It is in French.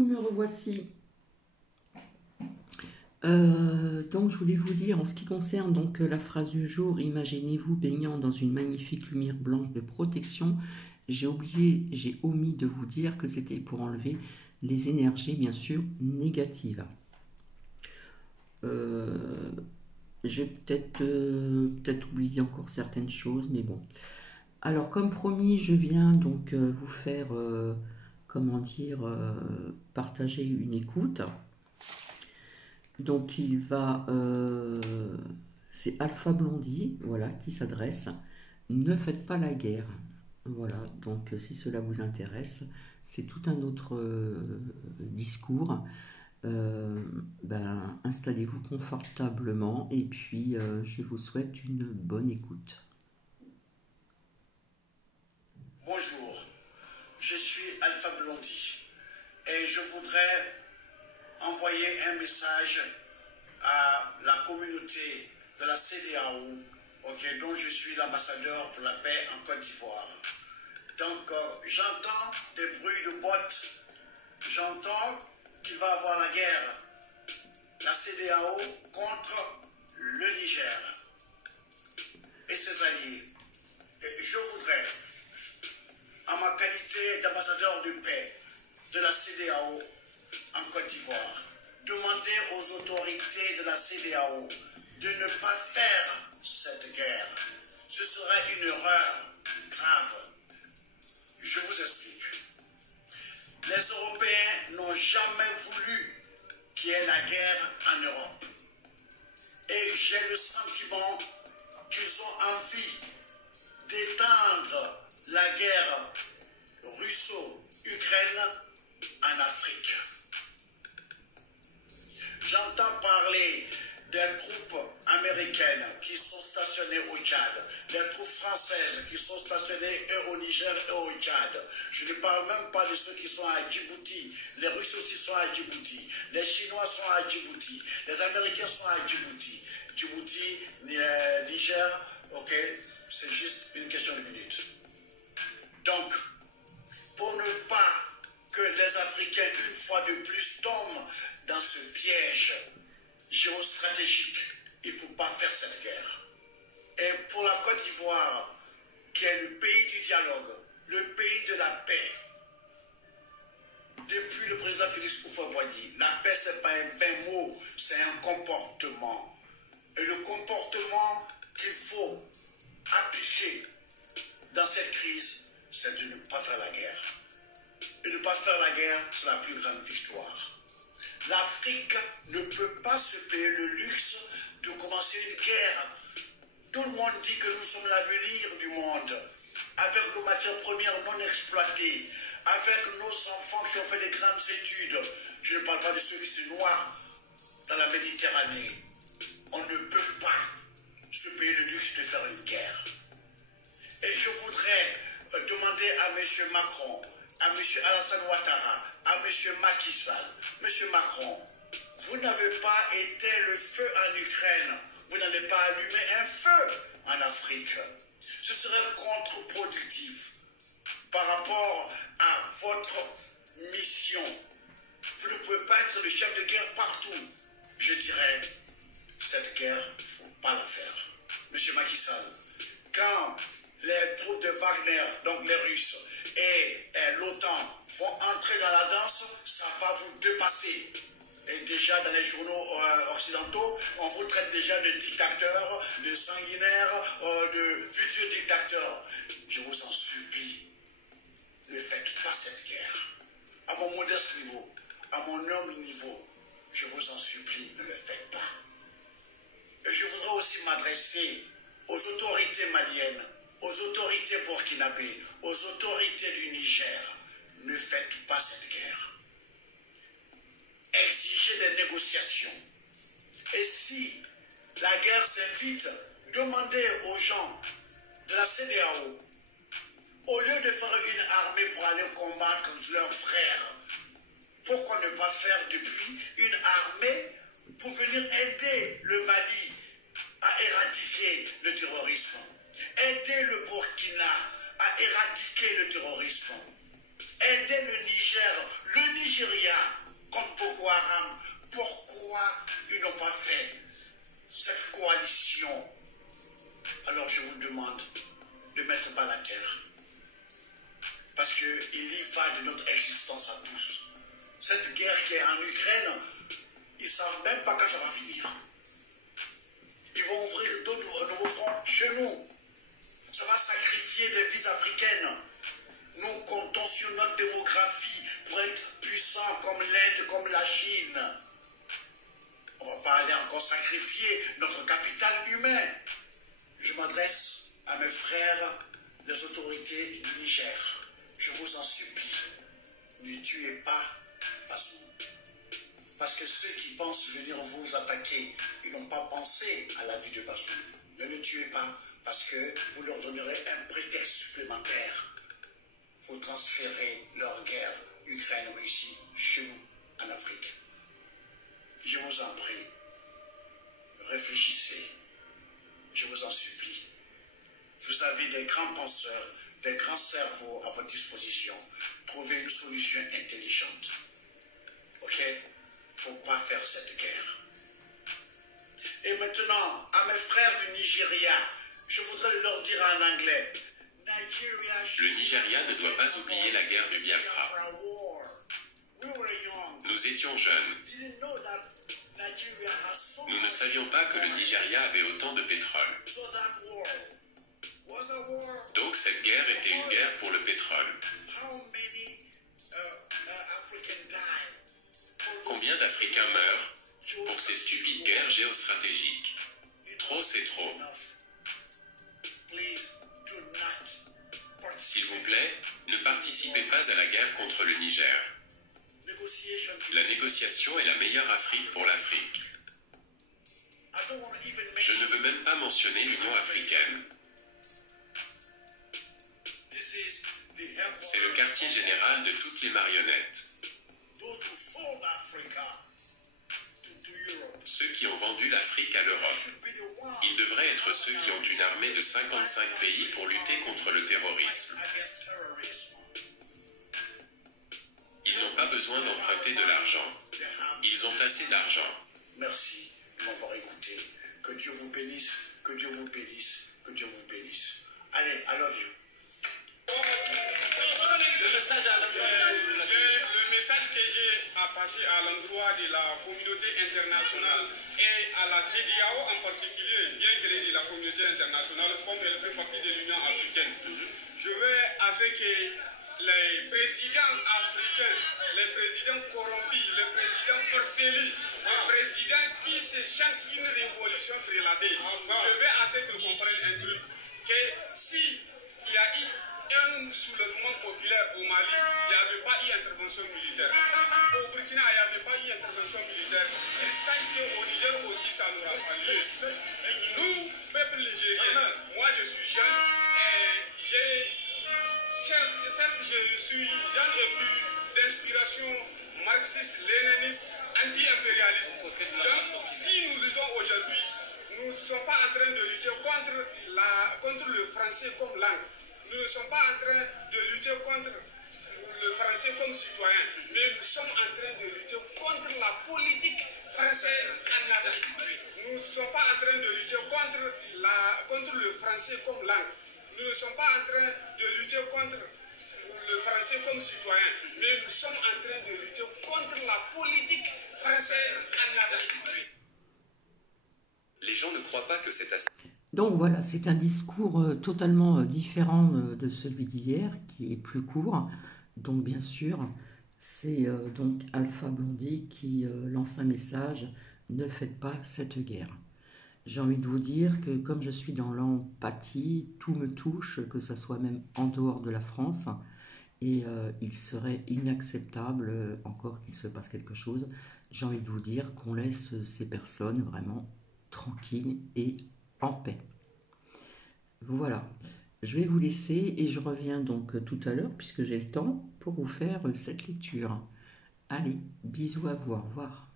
coucou, me revoici. Donc je voulais vous dire en ce qui concerne la phrase du jour, imaginez-vous baignant dans une magnifique lumière blanche de protection. J'ai omis de vous dire que c'était pour enlever les énergies bien sûr négatives. J'ai peut-être oublié encore certaines choses, mais bon. Alors comme promis, je viens donc vous faire comment dire partager une écoute. Donc c'est Alpha Blondy, voilà, qui s'adresse. Ne faites pas la guerre. Voilà, donc si cela vous intéresse, c'est tout un autre discours. Installez-vous confortablement et puis je vous souhaite une bonne écoute. Bonjour, je suis Alpha Blondy et je voudrais envoyer un message à la communauté de la CEDEAO, dont je suis l'ambassadeur pour la paix en Côte d'Ivoire. Donc j'entends des bruits de bottes, j'entends qu'il va y avoir la guerre, la CEDEAO contre le Niger et ses alliés. Et je voudrais, en ma qualité d'ambassadeur de paix de la CEDEAO en Côte d'Ivoire, demander aux autorités de la CEDEAO de ne pas faire cette guerre. Ce serait une erreur grave. Je vous explique. Les Européens n'ont jamais voulu qu'il y ait la guerre en Europe. Et j'ai le sentiment qu'ils ont envie d'étendre la guerre russo-ukraine en Afrique. J'entends parler des troupes américaines qui sont stationnées au Tchad, des troupes françaises qui sont stationnées au Niger et au Tchad. Je ne parle même pas de ceux qui sont à Djibouti. Les Russes aussi sont à Djibouti. Les Chinois sont à Djibouti. Les Américains sont à Djibouti. Djibouti, Niger, ok, c'est juste une question de minutes. Donc, pour ne pas que les Africains, une fois de plus, tombent dans ce piège géostratégique, il ne faut pas faire cette guerre. Et pour la Côte d'Ivoire, qui est le pays du dialogue, le pays de la paix, depuis le président Félix Houphouët-Boigny, la paix, ce n'est pas un vain mot, c'est un comportement. Et le comportement qu'il faut appliquer dans cette crise, c'est de ne pas faire la guerre. Et ne pas faire la guerre, c'est la plus grande victoire. L'Afrique ne peut pas se payer le luxe de commencer une guerre. Tout le monde dit que nous sommes l'avenir du monde, avec nos matières premières non exploitées, avec nos enfants qui ont fait des grandes études. Je ne parle pas de ceux qui sont noirs dans la Méditerranée. On ne peut pas se payer le luxe de faire une guerre. Et je voudrais demander à M. Macron, à M. Alassane Ouattara, à M. Macky Sall, M. Macron, vous n'avez pas été le feu en Ukraine, vous n'avez pas allumé un feu en Afrique. Ce serait contre-productif par rapport à votre mission. Vous ne pouvez pas être le chef de guerre partout. Je dirais, cette guerre, il ne faut pas la faire. M. Macky Sall, quand les troupes de Wagner, donc les Russes, et l'OTAN vont entrer dans la danse, ça va vous dépasser. Et déjà dans les journaux occidentaux, on vous traite déjà de dictateurs, de sanguinaires, de futurs dictateurs. Je vous en supplie, ne faites pas cette guerre. À mon modeste niveau, à mon humble niveau, je vous en supplie, ne le faites pas. Et je voudrais aussi m'adresser aux autorités maliennes, aux autorités burkinabées, aux autorités du Niger. Ne faites pas cette guerre. Exigez des négociations. Et si la guerre s'invite, demandez aux gens de la CEDEAO, au lieu de faire une armée pour aller combattre leurs frères, pourquoi ne pas faire depuis une armée pour venir aider le Mali à éradiquer le terrorisme, aider le Burkina à éradiquer le terrorisme, aider le Niger, le Nigeria n'ont pas fait cette coalition, alors je vous demande de mettre bas la terre. Parce qu'il y va de notre existence à tous. Cette guerre qui est en Ukraine, ils ne savent même pas quand ça va finir. Ils vont ouvrir d'autres nouveaux fronts chez nous. Ça va sacrifier des vies africaines. Nous comptons sur notre démographie pour être puissants comme l'Inde, comme la Chine. On ne va pas aller encore sacrifier notre capital humain. Je m'adresse à mes frères, les autorités du Niger. Je vous en supplie, ne tuez pas Bazoum. Parce que ceux qui pensent venir vous attaquer, ils n'ont pas pensé à la vie de Bazoum. Ne le tuez pas, parce que vous leur donnerez un prétexte supplémentaire. Vous transférez leur guerre Ukraine-Russie chez nous, en Afrique. Je vous en prie, réfléchissez, je vous en supplie. Vous avez des grands penseurs, des grands cerveaux à votre disposition. Trouvez une solution intelligente. Ok? Il ne faut pas faire cette guerre. Et maintenant, à mes frères du Nigeria, je voudrais leur dire en anglais. Le Nigeria ne doit pas oublier la guerre du Biafra. Nous étions jeunes. Nous ne savions pas que le Nigeria avait autant de pétrole. Donc cette guerre était une guerre pour le pétrole. Combien d'Africains meurent pour ces stupides guerres géostratégiques? Trop, c'est trop. S'il vous plaît, ne participez pas à la guerre contre le Niger. La négociation est la meilleure Afrique pour l'Afrique. Je ne veux même pas mentionner l'Union africaine. C'est le quartier général de toutes les marionnettes. Ceux qui ont vendu l'Afrique à l'Europe. Ils devraient être ceux qui ont une armée de 55 pays pour lutter contre le terrorisme. Ils n'ont pas besoin d'emprunter de l'argent. Ils ont assez d'argent. Merci de m'avoir écouté. Que Dieu vous bénisse, que Dieu vous bénisse, que Dieu vous bénisse. Allez, I love you. Le message que j'ai à passer à l'endroit de la communauté internationale et à la CEDEAO en particulier, bien qu'elle est de la communauté internationale, comme elle fait partie de l'Union africaine. Je veux à ce que les présidents africains, les présidents corrompus, les présidents forfelis, les présidents qui se chantent une révolution prélatée, je veux à ce qu'ils comprennent un truc, que si il y a eu un soulèvement populaire au Mali, il n'y avait pas eu intervention militaire. Au Burkina, il n'y avait pas eu intervention militaire. Ils sachent qu'au Niger aussi, ça nous a fallu. Nous, peuple nigérien, moi je suis jeune et certes je suis jeune et plus d'inspiration marxiste, léniniste, anti-impérialiste. Donc si nous luttons aujourd'hui, nous ne sommes pas en train de lutter contre le français comme langue. Nous ne sommes pas en train de lutter contre le français comme citoyen, mais nous sommes en train de lutter contre la politique française en Afrique. Nous ne sommes pas en train de lutter contre le français comme langue. Nous ne sommes pas en train de lutter contre le français comme citoyen, mais nous sommes en train de lutter contre la politique française en Afrique. Les gens ne croient pas que c'est assez. Donc voilà, c'est un discours totalement différent de celui d'hier, qui est plus court. Donc bien sûr, c'est donc Alpha Blondy qui lance un message, ne faites pas cette guerre. J'ai envie de vous dire que comme je suis dans l'empathie, tout me touche, que ça soit même en dehors de la France, et il serait inacceptable encore qu'il se passe quelque chose. J'ai envie de vous dire qu'on laisse ces personnes vraiment tranquilles et en paix. Voilà, je vais vous laisser et je reviens donc tout à l'heure puisque j'ai le temps pour vous faire cette lecture. Allez, bisous à vous, au revoir.